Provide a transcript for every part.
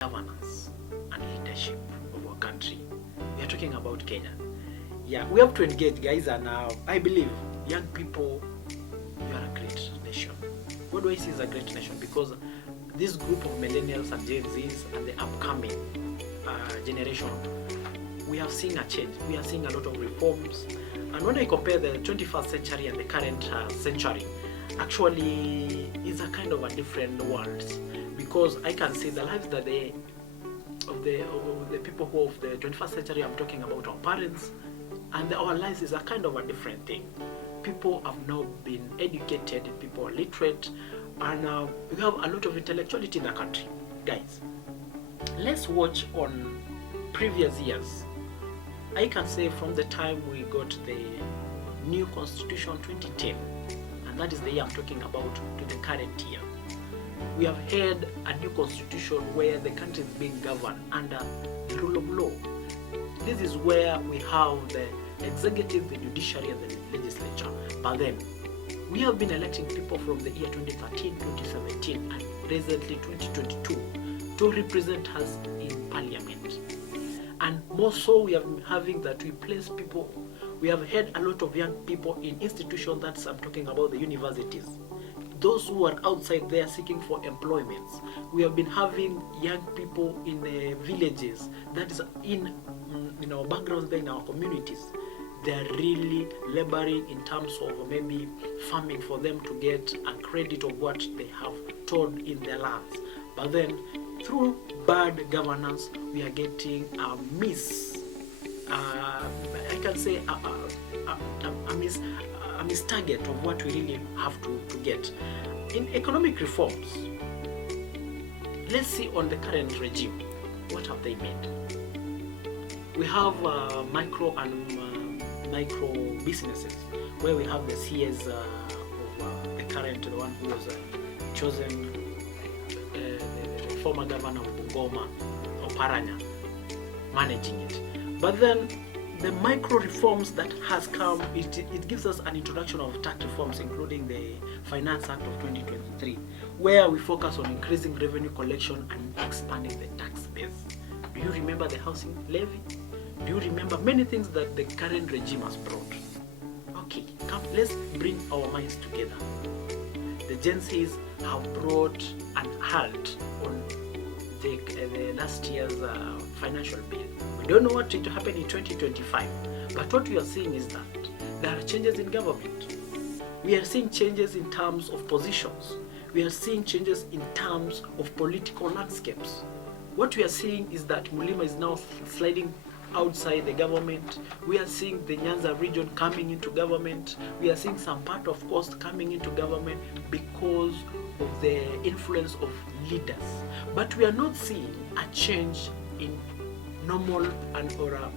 governance and leadership of our country. We are talking about Kenya. Yeah, we have to engage, guys, and I believe young people, you are a great nation. What do I see as a great nation? Because this group of millennials and Gen Zs and the upcoming generation, we have seen a change. We are seeing a lot of reforms. And when I compare the 21st century and the current century, actually it's a kind of a different world, because I can see the lives that of the people who of the 21st century, I'm talking about our parents, and our lives is a kind of a different thing. People have now been educated, people are literate, and we have a lot of intellectuality in the country. Guys, let's watch on previous years. I can say from the time we got the new constitution 2010, and that is the year I'm talking about, to the current year, we have had a new constitution where the country is being governed under the rule of law. This is where we have the executive, the judiciary, and the legislature. But then we have been electing people from the year 2013, 2017, and presently 2022 to represent us in parliament. And more so, we have been having that we place people. We have had a lot of young people in institutions, that's I'm talking about the universities. Those who are outside there seeking for employment. We have been having young people in the villages, that is in our backgrounds there in our communities. They are really laboring in terms of maybe farming for them to get a credit of what they have told in their lands. But then through bad governance, we are getting a I can say a miss target of what we really have to get. In economic reforms, let's see on the current regime, what have they made? We have micro businesses, where we have the CS of the current, the one who was chosen, the former governor of Bungoma, or Paranya, managing it. But then the micro reforms that has come, it gives us an introduction of tax reforms, including the Finance Act of 2023, where we focus on increasing revenue collection and expanding the tax base. Do you remember the housing levy? Do you remember many things that the current regime has brought? Okay, come, let's bring our minds together. The Gen Zs have brought an halt on the last year's financial bill. We don't know what to happen in 2025, but what we are seeing is that there are changes in government. We are seeing changes in terms of positions. We are seeing changes in terms of political landscapes. What we are seeing is that Mulima is now sliding outside the government. We are seeing the Nyanza region coming into government. We are seeing some part of Coast coming into government because of the influence of leaders. But we are not seeing a change in normal or a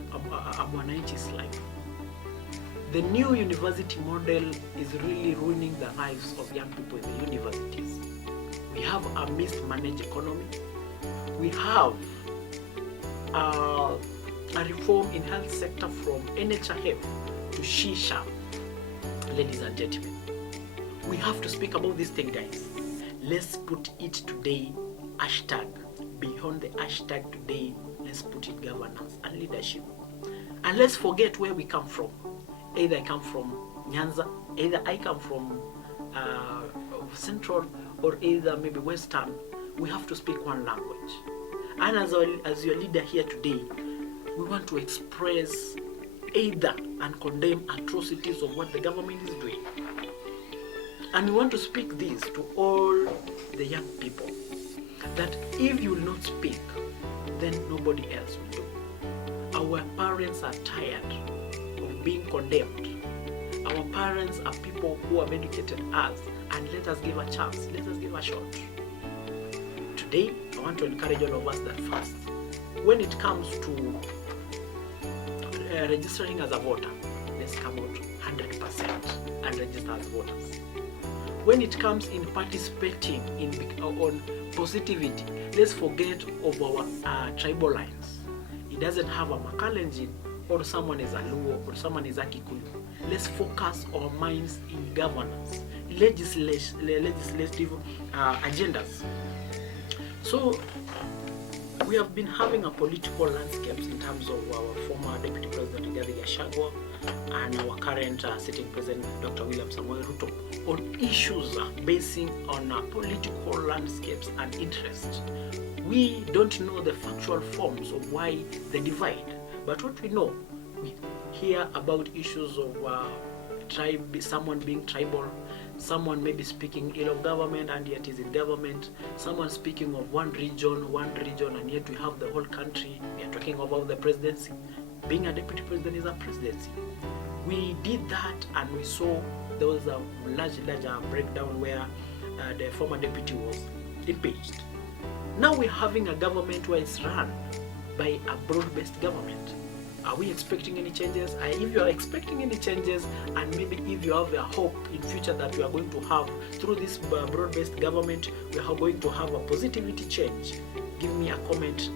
mwananchi's life. The new university model is really ruining the lives of young people in the universities. We have a mismanaged economy. We have a reform in health sector from NHIF to Shisha. Ladies and gentlemen, we have to speak about this thing, guys. Let's put it today, hashtag beyond the hashtag today. Let's put it governance and leadership. And let's forget where we come from. Either I come from Nyanza, either I come from Central, or either maybe Western. We have to speak one language. And as your leader here today, we want to express either and condemn atrocities of what the government is doing. And we want to speak this to all the young people, that if you will not speak, then nobody else will do. Our parents are tired of being condemned. Our parents are people who have educated us, and let us give a chance, let us give a shot. Today, I want to encourage all of us that first, when it comes to registering as a voter, let's come out 100% and register as voters. When it comes in participating on positivity, let's forget of our tribal lines. It doesn't have a Makalenjin, or someone is a Luo, or someone is a Kikuyu. Let's focus our minds in governance, legislative agendas. So We have been having a political landscape in terms of our former Deputy President Rigathi Gachagua and our current sitting President Dr. William Samoei Ruto on issues basing on political landscapes and interests. We don't know the factual forms of why they divide, but what we know, we hear about issues of someone being tribal, someone maybe speaking ill of government and yet is in government, someone speaking of one region and yet we have the whole country. We are talking about the presidency. Being a deputy president is a presidency. We did that and we saw there was a large breakdown where the former deputy was impeached. Now we're having a government where it's run by a broad-based government. Are we expecting any changes? If you are expecting any changes, and maybe if you have a hope in future that we are going to have through this broad-based government, we are going to have a positivity change, give me a comment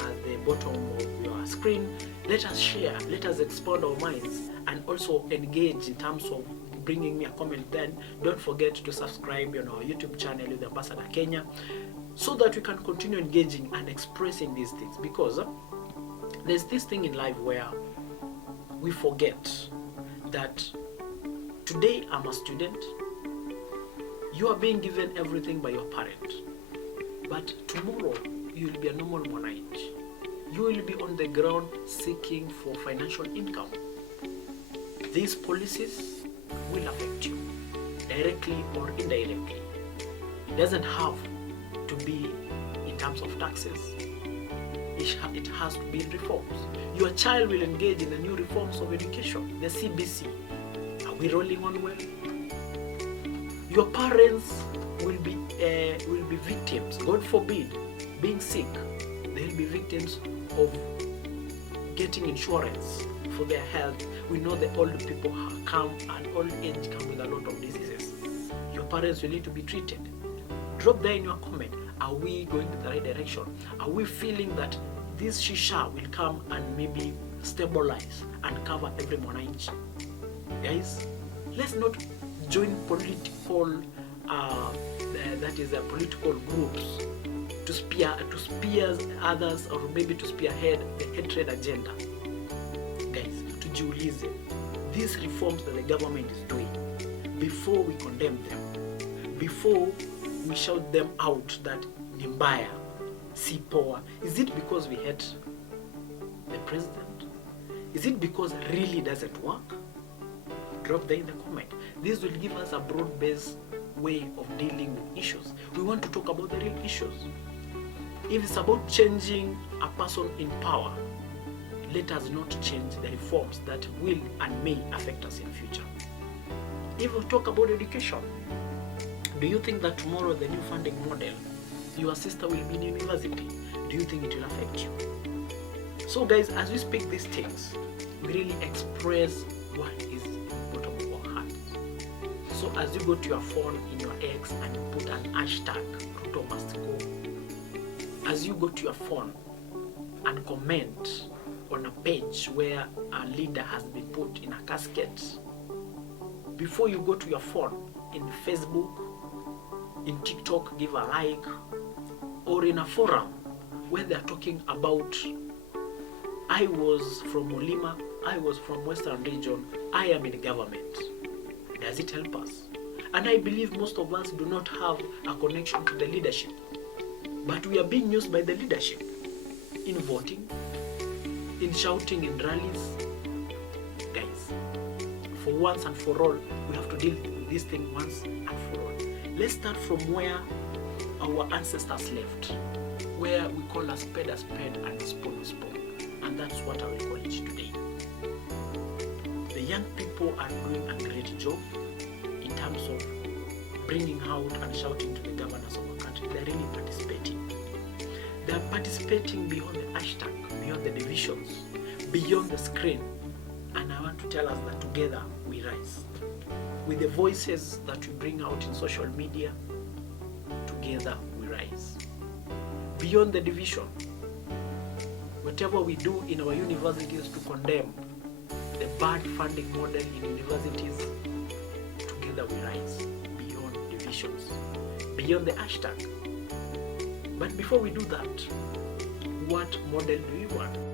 at the bottom of your screen. Let us share, let us expand our minds, and also engage in terms of bringing me a comment. Then don't forget to subscribe on our YouTube channel with Ambassador Kenya, so that we can continue engaging and expressing these things, because there's this thing in life where we forget that today I'm a student, you are being given everything by your parent, but tomorrow you will be a normal Mwananchi. You will be on the ground seeking for financial income. These policies will affect you directly or indirectly. It doesn't have to be in terms of taxes. It has to be in reforms. Your child will engage in the new reforms of education, the CBC. Are we rolling on well? Your parents will be victims, God forbid, being sick. They will be victims of getting insurance for their health. We know the old people come, and old age come with a lot of diseases. Your parents will need to be treated. Drop there in your comment. Are we going in the right direction? Are we feeling that this shisha will come and maybe stabilize and cover every Mwananchi? Guys, let's not join political political groups to spear others, or maybe to spearhead the hatred agenda. Guys, tujiulize these reforms that the government is doing before we condemn them, before we shout them out that ni mbaya, si poa. Is it because we hate the president? Is it because it really doesn't work? Drop there in the comment. This will give us a broad-based way of dealing with issues. We want to talk about the real issues. If it's about changing a person in power, let us not change the reforms that will and may affect us in future. If we talk about education, do you think that tomorrow the new funding model, your sister will be in university? Do you think it will affect you? So guys, as we speak these things, we really express what is in the bottom of our hearts. So as you go to your phone in your X and you put an hashtag Ruto must go, as you go to your phone and comment on a page where a leader has been put in a casket, before you go to your phone in Facebook, in TikTok, give a like, or in a forum where they are talking about, I was from Mulima, I was from Western region, I am in government. Does it help us? And I believe most of us do not have a connection to the leadership, but we are being used by the leadership in voting, in shouting in rallies. Guys, for once and for all, we have to deal with this thing once and for all. Let's start from where our ancestors left, where we call a spade and a spoon a spoon. And that's what I will call it today. The young people are doing a great job in terms of bringing out and shouting to the governors of our country. They're really participating. They're participating beyond the hashtag, beyond the divisions, beyond the screen. And I want to tell us that together we rise. With the voices that we bring out in social media, together we rise. Beyond the division, whatever we do in our universities to condemn the bad funding model in universities, together we rise. Beyond divisions, beyond the hashtag. But before we do that, what model do you want?